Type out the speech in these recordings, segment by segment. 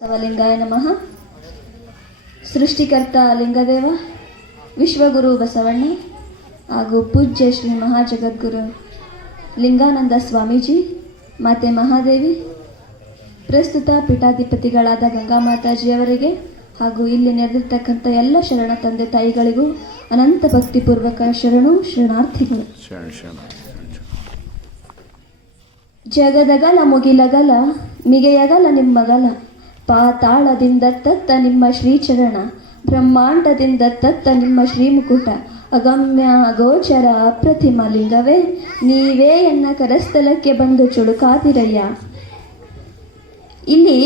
ಬಸವಲಿಂಗಾಯ ನಮಃ. ಸೃಷ್ಟಿಕರ್ತ ಲಿಂಗದೇವ ವಿಶ್ವಗುರು ಬಸವಣ್ಣ ಹಾಗೂ ಪೂಜ್ಯ ಶ್ರೀ ಮಹಾಜಗದ್ಗುರು ಲಿಂಗಾನಂದ ಸ್ವಾಮೀಜಿ ಮಾತೆ ಮಹಾದೇವಿ ಪ್ರಸ್ತುತ ಪೀಠಾಧಿಪತಿಗಳಾದ ಗಂಗಾ ಮಾತಾಜಿಯವರಿಗೆ ಹಾಗೂ ಇಲ್ಲಿ ನೆರೆದಿರ್ತಕ್ಕಂಥ ಎಲ್ಲ ಶರಣ ತಂದೆ ತಾಯಿಗಳಿಗೂ ಅನಂತ ಭಕ್ತಿಪೂರ್ವಕ ಶರಣು ಶರಣಾರ್ಥಿಗಳು. ಶರಣ ಶರಣ ಜಗದಗಲ ಮುಗಿಲಗಲ ಮಿಗೆಯಗಲ ನಿಮ್ಮಗಲ ಪಾತಾಳದಿಂದ ತತ್ತ ನಿಮ್ಮ ಶ್ರೀಚರಣ, ಬ್ರಹ್ಮಾಂಡದಿಂದ ತತ್ತ ನಿಮ್ಮ ಶ್ರೀಮುಕುಟ, ಅಗಮ್ಯ ಗೋಚರ ಅಪ್ರತಿಮ ಲಿಂಗವೇ ನೀವೇ ಎನ್ನ ಕರಸ್ಥಲಕ್ಕೆ ಬಂದು ಚುಳುಕಾತಿರಯ್ಯ ಇಲ್ಲಿ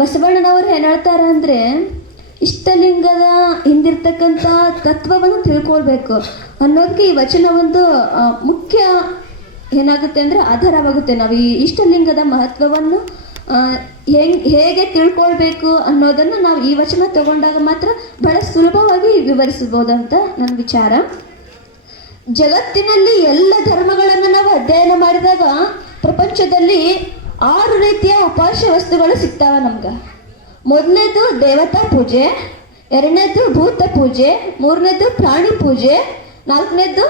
ಬಸವಣ್ಣನವರು ಏನಾಳ್ತಾರೆ ಅಂದರೆ, ಇಷ್ಟಲಿಂಗದ ಹಿಂದಿರ್ತಕ್ಕಂಥ ತತ್ವವನ್ನು ತಿಳ್ಕೊಳ್ಬೇಕು. ಅನ್ನೋದಕ್ಕೆ ಈ ವಚನ ಒಂದು ಮುಖ್ಯ ಏನಾಗುತ್ತೆ ಅಂದರೆ ಆಧಾರವಾಗುತ್ತೆ. ನಾವು ಈ ಇಷ್ಟಲಿಂಗದ ಮಹತ್ವವನ್ನು ಹೆಂಗ್, ಹೇಗೆ ತಿಳ್ಕೊಳ್ಬೇಕು ಅನ್ನೋದನ್ನು ನಾವು ಈ ವಚನ ತಗೊಂಡಾಗ ಮಾತ್ರ ಬಹಳ ಸುಲಭವಾಗಿ ವಿವರಿಸಬಹುದಂತ ನನ್ನ ವಿಚಾರ. ಜಗತ್ತಿನಲ್ಲಿ ಎಲ್ಲ ಧರ್ಮಗಳನ್ನು ನಾವು ಅಧ್ಯಯನ ಮಾಡಿದಾಗ ಪ್ರಪಂಚದಲ್ಲಿ ಆರು ರೀತಿಯ ಉಪಾಸ್ಯ ವಸ್ತುಗಳು ಸಿಗ್ತಾವ ನಮ್ಗೆ. ಮೊದಲನೇದು ದೇವತಾ ಪೂಜೆ, ಎರಡನೇದು ಭೂತ ಪೂಜೆ, ಮೂರನೇದು ಪ್ರಾಣಿ ಪೂಜೆ, ನಾಲ್ಕನೇದು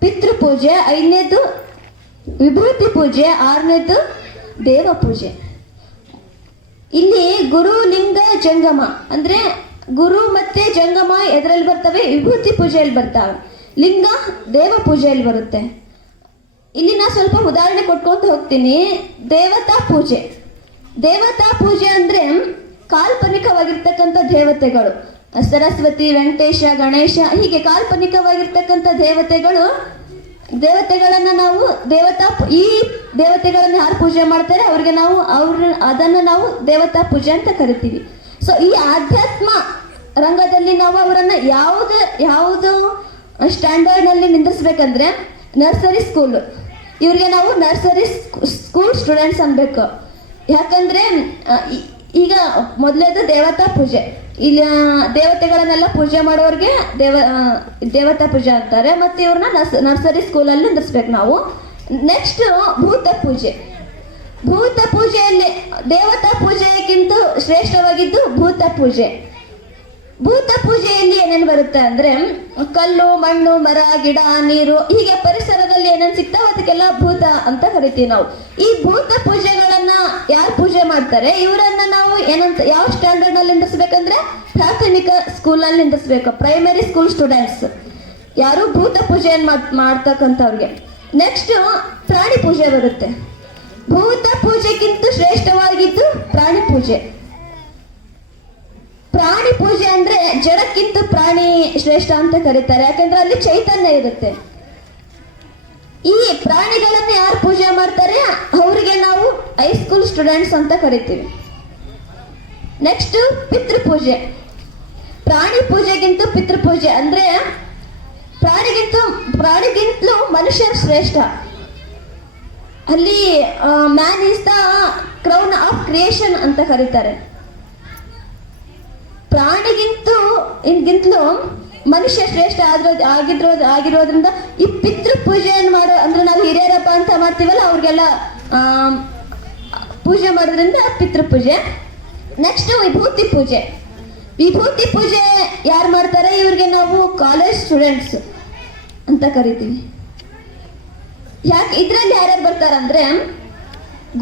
ಪಿತೃ ಪೂಜೆ, ಐದನೇದು ವಿಭೂತಿ ಪೂಜೆ, ಆರನೇದು ದೇವ ಪೂಜೆ. ಇಲ್ಲಿ ಗುರು ಲಿಂಗ ಜಂಗಮ. ಅಂದ್ರೆ ಗುರು ಮತ್ತೆ ಜಂಗಮ ಎದರಲ್ಲಿ ಬರ್ತವೆ? ವಿಭೂತಿ ಪೂಜೆಯಲ್ಲಿ ಬರ್ತಾವೆ. ಲಿಂಗ ದೇವ ಪೂಜೆಯಲ್ಲಿ ಬರುತ್ತೆ. ಇಲ್ಲಿ ನಾ ಸ್ವಲ್ಪ ಉದಾಹರಣೆ ಕೊಟ್ಕೊಂಡು ಹೋಗ್ತೀನಿ. ದೇವತಾ ಪೂಜೆ. ದೇವತಾ ಪೂಜೆ ಅಂದ್ರೆ ಕಾಲ್ಪನಿಕವಾಗಿರ್ತಕ್ಕಂಥ ದೇವತೆಗಳು. ಸರಸ್ವತಿ, ವೆಂಕಟೇಶ, ಗಣೇಶ, ಹೀಗೆ ಕಾಲ್ಪನಿಕವಾಗಿರ್ತಕ್ಕಂಥ ದೇವತೆಗಳು ದೇವತೆಗಳನ್ನ ನಾವು ದೇವತಾ ಈ ದೇವತೆಗಳನ್ನ ಯಾರು ಪೂಜೆ ಮಾಡ್ತಾರೆ, ಅವ್ರಿಗೆ ನಾವು ಅವ್ರ, ಅದನ್ನ ನಾವು ದೇವತಾ ಪೂಜೆ ಅಂತ ಕರಿತೀವಿ. ಸೊ ಈ ಆಧ್ಯಾತ್ಮ ರಂಗದಲ್ಲಿ ನಾವು ಅವರನ್ನ ಯಾವ್ದು, ಯಾವುದು ಸ್ಟ್ಯಾಂಡರ್ಡ್ನಲ್ಲಿ ನಿಂದಿಸ್ಬೇಕಂದ್ರೆ ನರ್ಸರಿ ಸ್ಕೂಲ್ ಇವ್ರಿಗೆ ನಾವು ನರ್ಸರಿ ಸ್ಕೂಲ್ ಸ್ಟೂಡೆಂಟ್ಸ್ ಅನ್ಬೇಕು. ಯಾಕಂದ್ರೆ ಈಗ ಮೊದಲೇದು ದೇವತಾ ಪೂಜೆ. ಇಲ್ಲಿ ದೇವತೆಗಳನ್ನೆಲ್ಲ ಪೂಜೆ ಮಾಡೋರಿಗೆ ದೇವ ದೇವತಾ ಪೂಜೆ ಅಂತಾರೆ. ಮತ್ತೆ ಇವ್ರನ್ನ ನರ್ಸ್, ನರ್ಸರಿ ಸ್ಕೂಲಲ್ಲಿ ನಿಂದಿರ್ಸ್ಬೇಕು ನಾವು. ನೆಕ್ಸ್ಟ್ ಭೂತ ಪೂಜೆ. ಭೂತ ಪೂಜೆಯಲ್ಲಿ ದೇವತಾ ಪೂಜೆಗಿಂತ ಶ್ರೇಷ್ಠವಾಗಿದ್ದು ಭೂತ ಪೂಜೆ. ಭೂತ ಪೂಜೆಯಲ್ಲಿ ಏನೇನು ಬರುತ್ತೆ ಅಂದ್ರೆ, ಕಲ್ಲು, ಮಣ್ಣು, ಮರ, ಗಿಡ, ನೀರು, ಹೀಗೆ ಪರಿಸರದಲ್ಲಿ ಏನೇನು ಸಿಗ್ತಾವ ಅದಕ್ಕೆಲ್ಲ ಭೂತ ಅಂತ ಕರಿತೀವಿ ನಾವು. ಈ ಭೂತ ಪೂಜೆಗಳನ್ನ ಯಾರು ಪೂಜೆ ಮಾಡ್ತಾರೆ? ಇವರನ್ನ ನಾವು ಏನಂತ, ಯಾವ ಸ್ಟ್ಯಾಂಡರ್ಡ್ನಲ್ಲಿ ನಿಂದಿಸ್ಬೇಕಂದ್ರೆ, ಪ್ರಾಥಮಿಕ ಸ್ಕೂಲ್ನಲ್ಲಿ ನಿಂದಿಸ್ಬೇಕು. ಪ್ರೈಮರಿ ಸ್ಕೂಲ್ ಸ್ಟೂಡೆಂಟ್ಸ್ ಯಾರು ಭೂತ ಮಾಡ್, ಮಾಡ್ತಕ್ಕಂಥವ್ರಿಗೆ. ನೆಕ್ಸ್ಟ್ ಪ್ರಾಣಿ ಪೂಜೆ ಬರುತ್ತೆ. ಭೂತ ಪೂಜೆಗಿಂತ ಶ್ರೇಷ್ಠವಾಗಿದ್ದು ಪ್ರಾಣಿ ಪೂಜೆ. ಪ್ರಾಣಿ ಪೂಜೆ ಅಂದ್ರೆ ಜಡಕ್ಕಿಂತ ಪ್ರಾಣಿ ಶ್ರೇಷ್ಠ ಅಂತ ಕರೀತಾರೆ. ಯಾಕಂದ್ರೆ ಅಲ್ಲಿ ಚೈತನ್ಯ ಇರುತ್ತೆ. ಈ ಪ್ರಾಣಿಗಳನ್ನ ಯಾರು ಪೂಜೆ ಮಾಡ್ತಾರೆ? ಅವರಿಗೆ ನಾವು ಹೈಸ್ಕೂಲ್ ಸ್ಟೂಡೆಂಟ್ಸ್ ಅಂತ ಕರಿತೀವಿ. ನೆಕ್ಸ್ಟ್ ಪಿತೃಪೂಜೆ. ಪ್ರಾಣಿ ಪೂಜೆಗಿಂತ ಪಿತೃಪೂಜೆ ಅಂದ್ರೆ ಪ್ರಾಣಿಗಿಂತ, ಪ್ರಾಣಿಗಿಂತಲೂ ಮನುಷ್ಯ ಶ್ರೇಷ್ಠ. ಅಲ್ಲಿ man is the crown of creation ಅಂತ ಕರೀತಾರೆ. ಪ್ರಾಣಿಗಿಂತೂ ಇನ್ಗಿಂತಲೂ ಮನುಷ್ಯ ಶ್ರೇಷ್ಠ ಆದ್ರೋ ಆಗಿದ್ರೋ ಆಗಿರೋದ್ರಿಂದ ಈ ಪಿತೃ ಪೂಜೆಯನ್ನು ಮಾಡೋ ಅಂದ್ರೆ ನಾವು ಹಿರಿಯರಪ್ಪ ಅಂತ ಮಾಡ್ತೀವಲ್ಲ, ಅವ್ರಿಗೆಲ್ಲ ಪೂಜೆ ಮಾಡೋದ್ರಿಂದ ಪಿತೃ ಪೂಜೆ. ನೆಕ್ಸ್ಟ್ ವಿಭೂತಿ ಪೂಜೆ. ವಿಭೂತಿ ಪೂಜೆ ಯಾರು ಮಾಡ್ತಾರೆ? ಇವ್ರಿಗೆ ನಾವು ಕಾಲೇಜ್ ಸ್ಟೂಡೆಂಟ್ಸ್ ಅಂತ ಕರಿತೀವಿ. ಯಾಕೆ ಇದ್ರಲ್ಲಿ ಯಾರ್ಯಾರು ಬರ್ತಾರಂದ್ರೆ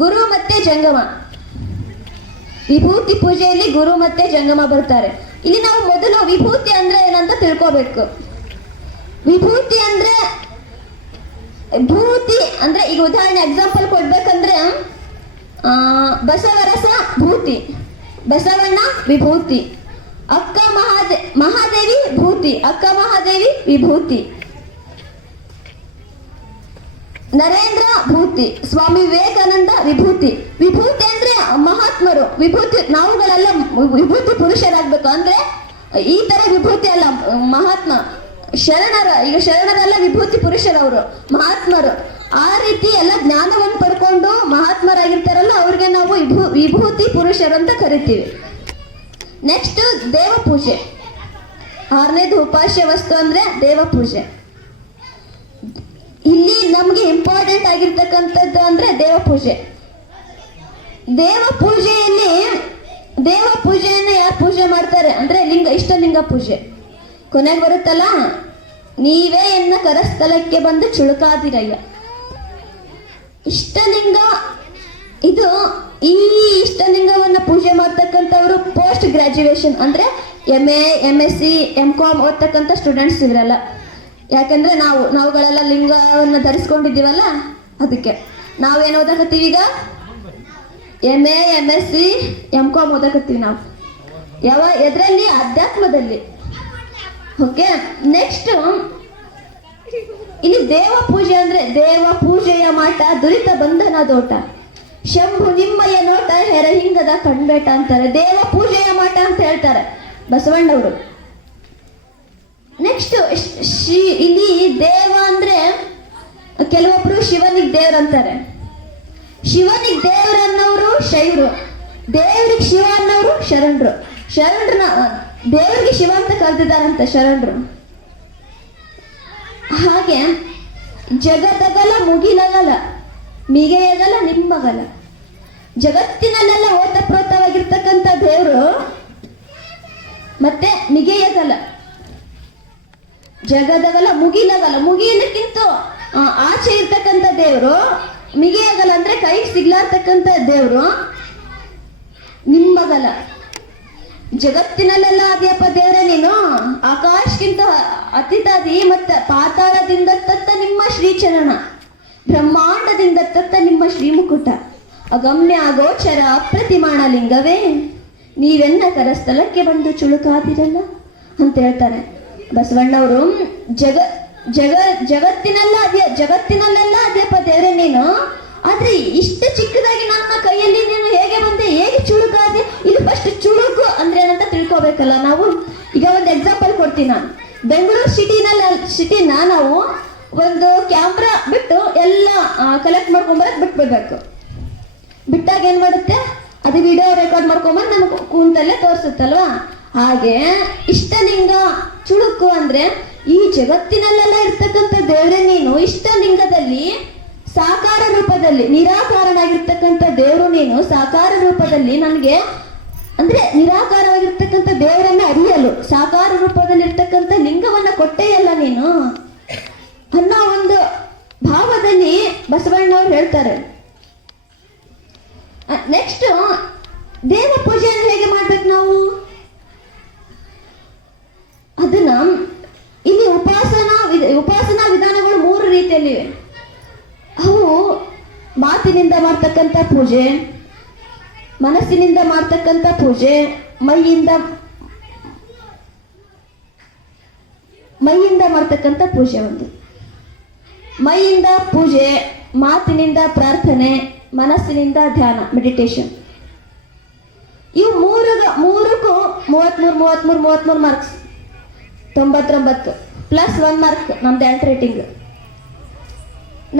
ಗುರು ಮತ್ತೆ ಜಂಗಮ. ವಿಭೂತಿ ಪೂಜೆಯಲ್ಲಿ ಗುರು ಮತ್ತೆ ಜಂಗಮ ಬರ್ತಾರೆ. ಇಲ್ಲಿ ನಾವು ಮೊದಲು ವಿಭೂತಿ ಅಂದ್ರೆ ಏನಂತ ತಿಳ್ಕೋಬೇಕು. ವಿಭೂತಿ ಅಂದ್ರೆ ಭೂತಿ ಅಂದ್ರೆ ಈಗ ಉದಾಹರಣೆ ಎಕ್ಸಾಂಪಲ್ ಕೊಡ್ಬೇಕಂದ್ರೆ ಬಸವರಸ ಭೂತಿ. ಬಸವಣ್ಣ ವಿಭೂತಿ. ಅಕ್ಕ ಮಹಾದೇ, ಮಹಾದೇವಿ ಭೂತಿ. ಅಕ್ಕ ಮಹಾದೇವಿ ವಿಭೂತಿ. ನರೇಂದ್ರ ಭೂತಿ, ಸ್ವಾಮಿ ವಿವೇಕಾನಂದ ವಿಭೂತಿ. ವಿಭೂತಿ ಅಂದ್ರೆ ಮಹಾತ್ಮರು. ವಿಭೂತಿ ನಾವುಗಳೆಲ್ಲ ವಿಭೂತಿ ಪುರುಷರಾಗ್ಬೇಕು. ಅಂದ್ರೆ ಈ ತರ ವಿಭೂತಿ ಅಲ್ಲ, ಮಹಾತ್ಮ. ಶರಣರ, ಈಗ ಶರಣರೆಲ್ಲ ವಿಭೂತಿ ಪುರುಷರವರು, ಮಹಾತ್ಮರು. ಆ ರೀತಿ ಎಲ್ಲ ಜ್ಞಾನವನ್ನು ಪಡ್ಕೊಂಡು ಮಹಾತ್ಮರಾಗಿರ್ತಾರಲ್ಲ, ಅವ್ರಿಗೆ ನಾವು ವಿಭೂ, ವಿಭೂತಿ ಪುರುಷರು ಅಂತ ಕರಿತೀವಿ. ನೆಕ್ಸ್ಟ್ ದೇವ ಪೂಜೆ ಆರನೇದು ಉಪಾಸ್ಯ ವಸ್ತು ಅಂದ್ರೆ ದೇವ ಪೂಜೆ ಇಲ್ಲಿ ನಮ್ಗೆ ಇಂಪಾರ್ಟೆಂಟ್ ಆಗಿರ್ತಕ್ಕಂಥದ್ದು ಅಂದ್ರೆ ದೇವ ಪೂಜೆ ದೇವ ಪೂಜೆಯಲ್ಲಿ ದೇವ ಪೂಜೆಯನ್ನು ಯಾರು ಪೂಜೆ ಮಾಡ್ತಾರೆ? ಅಂದ್ರೆ ಲಿಂಗ ಇಷ್ಟಲಿಂಗ ಪೂಜೆ ಕೊನೆಗೆ ಬರುತ್ತಲ್ಲ, ನೀವೇ ಎನ್ನ ಕರಸ್ಥಲಕ್ಕೆ ಬಂದು ಚುಳುಕಾದಿರಯ್ಯ. ಇಷ್ಟಲಿಂಗ, ಇದು ಈ ಇಷ್ಟಲಿಂಗವನ್ನು ಪೂಜೆ ಮಾಡ್ತಕ್ಕಂಥವ್ರು ಪೋಸ್ಟ್ ಗ್ರಾಜುಯೇಷನ್ ಅಂದ್ರೆ M A M S C M com ಓದ್ತಕ್ಕಂಥ students ಇದ್ರಲ್ಲ. ಯಾಕಂದ್ರೆ ನಾವು, ನಾವುಗಳೆಲ್ಲ ಲಿಂಗವನ್ನ ಧರಿಸ್ಕೊಂಡಿದ್ದೀವಲ್ಲ? ಅದಕ್ಕೆ. ನಾವೇನು ಓದಕತ್ತೀವಿ ಈಗ? M A M S C, M com ಓದಕತ್ತೀವಿ ನಾವು. ಯಾವ, ಎದರಲ್ಲಿ, ಅಧ್ಯಾತ್ಮದಲ್ಲಿ. ಓಕೆ? ನೆಕ್ಸ್ಟ್ ಇಲ್ಲಿ ದೇವ ಪೂಜೆ ಅಂದ್ರೆ ದೇವ ಪೂಜೆಯ ಮಾಟ, ದುರಿತ ಬಂಧನ ದೋಟ. ಶಂಭು ನಿಮ್ಮಯ ನೋಟ, ಹೆರಹಿಂಗದ ಕಣ್ಬೇಟ ಅಂತಾರೆ. ದೇವ ಪೂಜೆಯ ಮಾಟ ಅಂತ ಹೇಳ್ತಾರೆ ಬಸವಣ್ಣವರು. ನೆಕ್ಸ್ಟ್ ಇಲ್ಲಿ ದೇವ ಅಂದ್ರೆ ಕೆಲವೊಬ್ರು ಶಿವನಿಗೆ ದೇವ್ರ ಅಂತಾರೆ. ಶಿವನಿಗೆ ದೇವ್ರ ಅನ್ನೋರು ಶೈವರು, ದೇವ್ರಿಗೆ ಶಿವ ಅನ್ನೋರು ಶರಣರು. ಶರಣರನ್ನ ದೇವ್ರಿಗೆ ಶಿವ ಅಂತ ಕರೆದಿದ್ದಾರಂತೆ ಶರಣರು. ಹಾಗೆ ಜಗದಗಲ ಮುಗಿಲಗಲ ಮಿಗೆಯಗಲ ನಿಮ್ಮಗಲ. ಜಗತ್ತಿನಲ್ಲೆಲ್ಲ ಓತಪ್ರೋತವಾಗಿರ್ತಕ್ಕಂಥ ದೇವರು ಮತ್ತೆ ಮಿಗೆಯಗಲ. ಜಗದಗಲ ಮುಗಿಲಗಲ ಮುಗಿಲಕ್ಕಿಂತ ಆಚೆ ಇರ್ತಕ್ಕಂಥ ದೇವರು ಮಿಗಿಯಾಗಲ್ಲ ಅಂದ್ರೆ ಕೈಗೆ ಸಿಗ್ಲಾರ್ತಕ್ಕಂಥ ದೇವರು, ನಿಮ್ಮಗಲ. ಜಗತ್ತಿನಲ್ಲೆಲ್ಲ ಅದ್ಯಪ್ಪ ದೇವ್ರೆ ನೀನು. ಆಕಾಶಕ್ಕಿಂತ ಅತಿತಾದಿ ಮತ್ತ ಪಾತಾಳದಿಂದ ತತ್ತ ನಿಮ್ಮ ಶ್ರೀಚರಣ. ಬ್ರಹ್ಮಾಂಡದಿಂದ ತತ್ತ ನಿಮ್ಮ ಶ್ರೀಮುಕುಟ. ಅಗಮ್ಯ ಅಗೋಚರ ಅಪ್ರತಿಮಾಣ ಲಿಂಗವೇ. ನೀವೆನ್ನ ಕರಸ್ಥಲಕ್ಕೆ ಬಂದು ಚುಳುಕಾದಿರಲ್ಲ? ಅಂತ ಹೇಳ್ತಾರೆ. ಬಸವಣ್ಣವರು, ಜಗ ಜಗ, ಜಗತ್ತಿನಲ್ಲ ಅದೇ, ಜಗತ್ತಿನಲ್ಲೆಲ್ಲ ಅದೇಪ್ಪ ದೇವ್ರೆ ನೀನು? ಆದ್ರೆ ಇಷ್ಟು ಚಿಕ್ಕದಾಗಿ ನನ್ನ ಕೈಯಲ್ಲಿ ನೀನು ಹೇಗೆ ಬಂದೆ, ಹೇಗೆ ಚುಳುಕಾದೆ ಇದು ಫಸ್ಟ್ ಚುಳುಕು ಅಂದ್ರೆ ಏನಂತ ತಿಳ್ಕೊಬೇಕಲ್ಲ ನಾವು? ಈಗ ಒಂದು ಎಕ್ಸಾಂಪಲ್ ಕೊಡ್ತೀನಿ ನಾನು. ಬೆಂಗಳೂರು ಸಿಟಿನಲ್ಲಿ ಸಿಟಿನ ನಾವು ಒಂದು ಕ್ಯಾಮ್ರಾ ಬಿಟ್ಟು ಎಲ್ಲ ಕಲೆಕ್ಟ್ ಮಾಡ್ಕೊಂಬರಕ್ ಬಿಟ್ಬಿಡ್ಬೇಕು ಬಿಟ್ಟಾಗ ಏನ್ ಮಾಡುತ್ತೆ? ಅದು ವಿಡಿಯೋ ರೆಕಾರ್ಡ್ ಮಾಡ್ಕೊಂಬಂದು ನಮ್ಗೆ ಕೂಂತಲ್ಲೇ ತೋರಿಸುತ್ತಲ್ವಾ? ಹಾಗೆ ಇಷ್ಟಲಿಂಗ ಚುಳುಕು ಅಂದ್ರೆ ಈ ಜಗತ್ತಿನಲ್ಲೆಲ್ಲ ಇರ್ತಕ್ಕಂಥ ದೇವರೇ ನೀನು. ಇಷ್ಟಲಿಂಗದಲ್ಲಿ ಸಾಕಾರ ರೂಪದಲ್ಲಿ, ನಿರಾಕಾರನಾಗಿರ್ತಕ್ಕಂಥ ದೇವರು ನೀನು. ಸಾಕಾರ ರೂಪದಲ್ಲಿ ನನಗೆ ಅಂದ್ರೆ ನಿರಾಕಾರವಾಗಿರ್ತಕ್ಕಂಥ ದೇವರನ್ನ ಅರಿಯಲು, ಸಾಕಾರ ರೂಪದಲ್ಲಿ ಇರ್ತಕ್ಕಂಥ ಲಿಂಗವನ್ನ ಕೊಟ್ಟೆಯಲ್ಲ ನೀನು? ಅನ್ನೋ ಒಂದು ಭಾವದಲ್ಲಿ ಬಸವಣ್ಣವ್ರು ಹೇಳ್ತಾರೆ. ನೆಕ್ಸ್ಟ್ ದೇವ ಪೂಜೆಯನ್ನು ಹೇಗೆ ಮಾಡ್ಬೇಕು ನಾವು? ಅದನ್ನ ಇಲ್ಲಿ ಉಪಾಸನಾ ಉಪಾಸನಾ ವಿಧಾನಗಳು ಮೂರು ರೀತಿಯಲ್ಲಿವೆ. ಅವು ಮಾತಿನಿಂದ ಮಾಡ್ತಕ್ಕಂಥ ಪೂಜೆ, ಮನಸ್ಸಿನಿಂದ ಮಾಡ್ತಕ್ಕಂಥ ಪೂಜೆ, ಮೈಯಿಂದ ಮೈಯಿಂದ ಮಾಡ್ತಕ್ಕಂಥ ಪೂಜೆ ಒಂದು. ಮೈಯಿಂದ ಪೂಜೆ, ಮಾತಿನಿಂದ ಪ್ರಾರ್ಥನೆ, ಮನಸ್ಸಿನಿಂದ ಧ್ಯಾನ ಮೆಡಿಟೇಷನ್ ಇವು ಮೂರು ಮೂರಕ್ಕೂ ಮೂವತ್ಮೂರು ಮೂವತ್ಮೂರು ಮೂವತ್ಮೂರು ಮಾರ್ಕ್ಸ್ ತೊಂಬತ್ತೊಂಬತ್ತು. ಪ್ಲಸ್ ಒನ್ ಮಾರ್ಕ್ ನಮ್ದು ಎಂಟ್ ರೇಟಿಂಗ್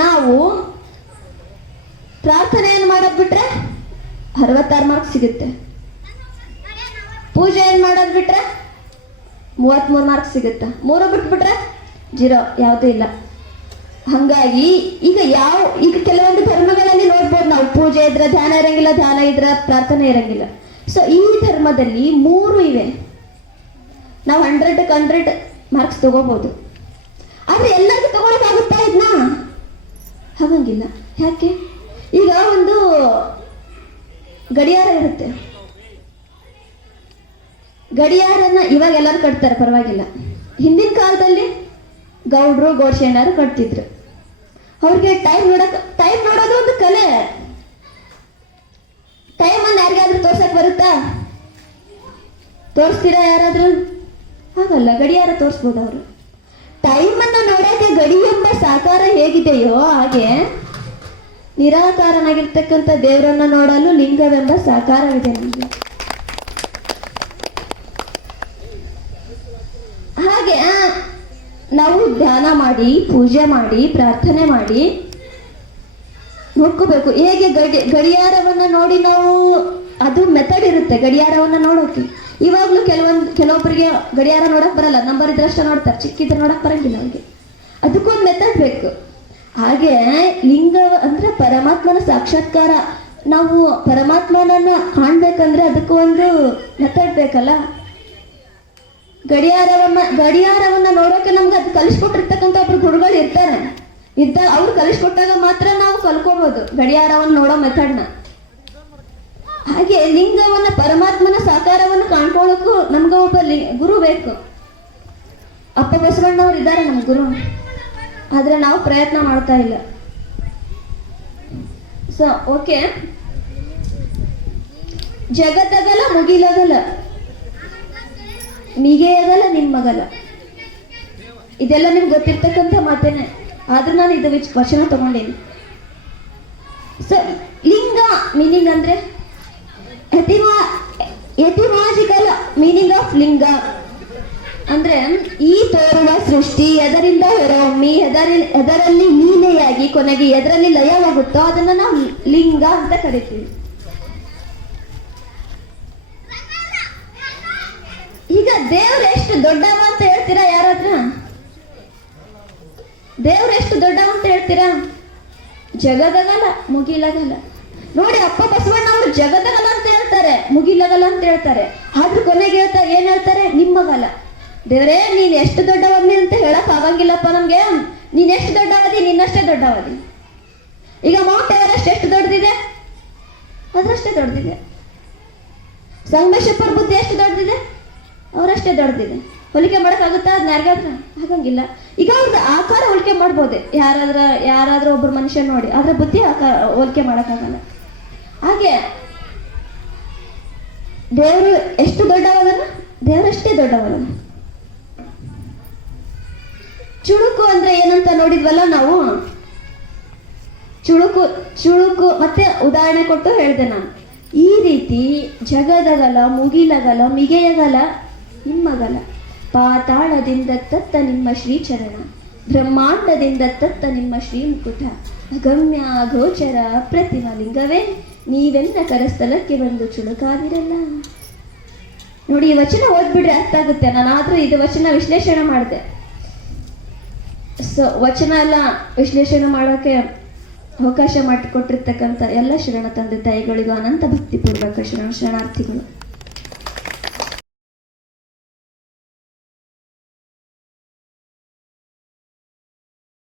ನಾವು ಪ್ರಾರ್ಥನೆಯನ್ನು ಮಾಡೋದು ಬಿಟ್ರೆ ಅರವತ್ತಾರು ಮಾರ್ಕ್ ಸಿಗುತ್ತೆ. ಪೂಜೆ ಏನು ಮಾಡೋದು ಬಿಟ್ರೆ ಮೂವತ್ತ್ಮೂರು ಮಾರ್ಕ್ ಸಿಗುತ್ತೆ. ಮೂರು ಬಿಟ್ಬಿಟ್ರೆ ಜೀರೋ, ಯಾವುದೂ ಇಲ್ಲ. ಹಂಗಾಗಿ ಈಗ ಯಾವ, ಈಗ ಕೆಲವೊಂದು ಧರ್ಮಗಳಲ್ಲಿ ನೋಡ್ಬೋದು ನಾವು. ಪೂಜೆ ಇದ್ರ ಧ್ಯಾನ ಇರಂಗಿಲ್ಲ, ಧ್ಯಾನ ಇದ್ರ ಪ್ರಾರ್ಥನೆ ಇರಂಗಿಲ್ಲ. ಸೊ ಈ ಧರ್ಮದಲ್ಲಿ ಮೂರು ಇವೆ. ನಾವು ಹಂಡ್ರೆಡ್ ಹಂಡ್ರೆಡ್ ಮಾರ್ಕ್ಸ್ ತಗೋಬಹುದು ಆದ್ರೆ ಎಲ್ಲರಿಗೂ ತಗೊಳಕಾಗುತ್ತಾ ಇದ್ನ? ಹಾಗಂಗಿಲ್ಲ. ಯಾಕೆ? ಈಗ ಒಂದು ಗಡಿಯಾರ ಇರುತ್ತೆ. ಗಡಿಯಾರನ ಇವಾಗ ಎಲ್ಲರೂ ಕಟ್ತಾರೆ, ಪರವಾಗಿಲ್ಲ. ಹಿಂದಿನ ಕಾಲದಲ್ಲಿ ಗೌಡ್ರು ಗೋಡ್ಶೆಣ್ಣರು ಕಟ್ತಿದ್ರು. ಅವ್ರಿಗೆ ಟೈಮ್ ನೋಡಕ್ ಟೈಮ್ ನೋಡೋದು ಒಂದು ಕಲೆ. ಟೈಮ್ ಅನ್ನ ಯಾರಿಗಾದ್ರೂ ತೋರ್ಸಕ್ ಬರುತ್ತಾ? ತೋರಿಸ್ತೀರಾ ಯಾರಾದ್ರೂ? ಹಾಗಲ್ಲ, ಗಡಿಯಾರ ತೋರಿಸ್ಬೋದು ಅವರು. ಟೈಮ್ ಅನ್ನ ನೋಡೋಕೆ ಗಡಿ ಎಂಬ ಸಾಕಾರ ಹೇಗಿದೆಯೋ ಹಾಗೆ ನಿರಾಕಾರನಾಗಿರ್ತಕ್ಕಂಥ ದೇವರನ್ನ ನೋಡಲು ಲಿಂಗವೆಂಬ ಸಾಕಾರವಿದೆ ನಮಗೆ. ಹಾಗೆ ನಾವು ಧ್ಯಾನ ಮಾಡಿ, ಪೂಜೆ ಮಾಡಿ, ಪ್ರಾರ್ಥನೆ ಮಾಡಿ ನೋಡ್ಕೋಬೇಕು ಹೇಗೆ ಗಡಿ, ಗಡಿಯಾರವನ್ನ ನೋಡಿ ನಾವು, ಅದು ಮೆಥಡ್ ಇರುತ್ತೆ, ಗಡಿಯಾರವನ್ನ ನೋಡೋಕೆ. ಇವಾಗ್ಲೂ ಕೆಲವೊಂದು ಕೆಲವೊಬ್ಬರಿಗೆ ಗಡಿಯಾರ ನೋಡಕ್ ಬರಲ್ಲ. ನಂಬರ್ ಇದ್ರಷ್ಟ ನೋಡ್ತಾರೆ. ಚಿಕ್ಕಿದ್ರೆ ನೋಡಕ್ ಬರಂಗಿಲ್ಲ ಅವ್ರಿಗೆ. ಅದಕ್ಕೊಂದು ಮೆಥಡ್ ಬೇಕು. ಹಾಗೆ ಲಿಂಗ ಅಂದ್ರೆ ಪರಮಾತ್ಮನ ಸಾಕ್ಷಾತ್ಕಾರ. ನಾವು ಪರಮಾತ್ಮನನ್ನ ಕಾಣ್ಬೇಕಂದ್ರೆ ಅದಕ್ಕೂ ಒಂದು ಮೆಥಡ್ ಬೇಕಲ್ಲ? ಗಡಿಯಾರವನ್ನ ಗಡಿಯಾರವನ್ನ ನೋಡೋಕೆ ನಮ್ಗೆ ಅದು ಕಲಿಸ್ಕೊಟ್ಟಿರ್ತಕ್ಕಂಥ ಒಬ್ರು ಗುರುಗಳು ಇರ್ತಾರೆ. ಇದ್ದ ಅವ್ರು ಕಲಿಸ್ಕೊಟ್ಟಾಗ ಮಾತ್ರ ನಾವು ಕಲ್ಕೋಬಹುದು ಗಡಿಯಾರವನ್ನ ನೋಡೋ ಮೆಥಡ್ನ ಹಾಗೆ ಲಿಂಗವನ್ನ ಪರಮಾತ್ಮನ ಸಾಕಾರವನ್ನು ಕಾಣ್ಕೊಳ್ಳೋಕ್ಕೂ ನಮ್ಗೆ ಒಬ್ಬ ಗುರು ಬೇಕು. ಅಪ್ಪ ಬಸವಣ್ಣವ್ರು ಇದ್ದಾರೆ ನಮ್ಮ ಗುರು. ಆದ್ರೆ ನಾವು ಪ್ರಯತ್ನ ಮಾಡ್ತಾ ಇಲ್ಲ. ಸೊ ಓಕೆ ಜಗತ್ತಗಲ ಮುಗಿಲಗಲ, ಮಿಗೆಯಗಲ ನಿಮ್ಮಗಲ. ಇದೆಲ್ಲ ನಿಮ್ಗೆ ಗೊತ್ತಿರ್ತಕ್ಕಂಥ ಮಾತೇನೆ. ಆದ್ರೂ ನಾನು ಇದು ವಿಚ್ ವಚನ ತಗೊಂಡೇನಿ. ಸೊ ಲಿಂಗ ಮೀನಿಂಗ್ ಅಂದ್ರೆ? ಎಟಿಮಾ ಎಟಿಮಾಜಿಕಲ್ ಮೀನಿಂಗ್ ಆಫ್ ಲಿಂಗ. ಅಂದ್ರೆ ಈ ತೋರುವ ಸೃಷ್ಟಿ ಎದರಿಂದ ಹೊರಹೊಮ್ಮಿ, ಎದರಿ, ಎದರಲ್ಲಿ ಲೀಲೆಯಾಗಿ ಕೊನೆಗೆ ಎದರಲ್ಲಿ ಲಯವಾಗುತ್ತೋ ಅದನ್ನ ನಾವು ಲಿಂಗ ಅಂತ ಕರಿತೀವಿ. ಈಗ ದೇವ್ರ ಎಷ್ಟು ದೊಡ್ಡವ ಅಂತ ಹೇಳ್ತೀರಾ? ಯಾರಾದ್ರ ದೇವ್ರ ಎಷ್ಟು ದೊಡ್ಡವ ಅಂತ ಹೇಳ್ತೀರಾ? ಜಗದಗಲ್ಲ ಮುಗಿಲಾಗಲ್ಲ ನೋಡಿ ಅಪ್ಪ ಬಸವಣ್ಣ ಅವರು ಜಗದಗಲ ಅಂತ ಹೇಳ್ತಾರೆ ಮುಗಿಲಗಲ ಅಂತ ಹೇಳ್ತಾರೆ. ಆದ್ರೂ ಕೊನೆಗೆ ಹೇಳ್ತಾ ಏನ್ ಹೇಳ್ತಾರೆ? ನಿಮ್ಮಗಲ ದೇವರೇ, ನೀನ್ ಎಷ್ಟು ದೊಡ್ಡವದಿ ಅಂತ ಹೇಳಕ್ ಆಗಂಗಿಲ್ಲಪ್ಪ ನಮ್ಗೆ. ನೀನ್ ಎಷ್ಟು ದೊಡ್ಡವದಿ ನಿನ್ನಷ್ಟೇ ದೊಡ್ಡವದಿ ಈಗ ಮೌಂಟ್ ಎವರೆಸ್ಟ್ ಎಷ್ಟು ದೊಡ್ಡದಿದೆ? ಅದರಷ್ಟೇ ದೊಡ್ಡದಿದೆ. ಸಂಗಮೇಶ್ವರ ಬುದ್ಧಿ ಎಷ್ಟು ದೊಡ್ಡದಿದೆ? ಅವರಷ್ಟೇ ದೊಡ್ಡದಿದೆ. ಹೋಲಿಕೆ ಮಾಡೋಕ್ಕಾಗುತ್ತಾ? ಅದನ್ನ ಯಾರಿಗಾದ್ರ ಆಗಂಗಿಲ್ಲ. ಈಗ ಅವ್ರದ್ದು ಆಕಾರ ಹೋಲಿಕೆ ಮಾಡ್ಬೋದೆ. ಯಾರಾದ್ರ, ಯಾರಾದ್ರೂ ಒಬ್ರು ಮನುಷ್ಯ ನೋಡಿ ಆದ್ರೆ ಬುದ್ಧಿ ಆಕಾರ, ಹೋಲಿಕೆ ಮಾಡೋಕ್ಕಾಗಲ್ಲ. ಹಾಗೆ ದೇವರು ಎಷ್ಟು ದೊಡ್ಡವದನ ದೇವರಷ್ಟೇ ದೊಡ್ಡವದನ ಚುಳುಕು ಅಂದ್ರೆ ಏನಂತ ನೋಡಿದ್ವಲ್ಲ ನಾವು? ಚುಳುಕು ಚುಳುಕು ಮತ್ತೆ ಉದಾಹರಣೆ ಕೊಟ್ಟು ಹೇಳಿದೆ ನಾನು. ಈ ರೀತಿ ಜಗದಗಲ, ಮುಗಿಲಗಲ, ಮಿಗೆಯಗಲ, ನಿಮ್ಮಗಲ, ಪಾತಾಳದಿಂದ ತತ್ತ ನಿಮ್ಮ ಶ್ರೀ ಚರಣ ಬ್ರಹ್ಮಾಂಡದಿಂದ ತತ್ತ ನಿಮ್ಮ ಶ್ರೀ ಮುಕುಟ ಅಗಮ್ಯ ಗೋಚರ ಅಪ್ರತಿಮ ಲಿಂಗವೇ ನೀವೆನ್ನ ಕರಸ್ಥಲಕ್ಕೆ ಬಂದು ಚುಣುಕಾದಿರಲ್ಲ ನೋಡಿ, ಈ ವಚನ ಓದ್ಬಿಡ್ರೆ ಅರ್ಥ ಆಗುತ್ತೆ. ನಾನು ಆದ್ರೂ ಇದು ವಚನ ವಿಶ್ಲೇಷಣೆ ಮಾಡಿದೆ. ಸೊ ವಚನ ಎಲ್ಲ ವಿಶ್ಲೇಷಣೆ ಮಾಡೋಕೆ ಅವಕಾಶ ಮಾಡಿಕೊಟ್ಟಿರ್ತಕ್ಕಂಥ ಎಲ್ಲ ಶರಣ ತಂದೆ ತಾಯಿಗಳಿಗೂ ಅನಂತ ಭಕ್ತಿ ಪೂರ್ವಕ ಶರಣ ಶರಣಾರ್ಥಿಗಳು.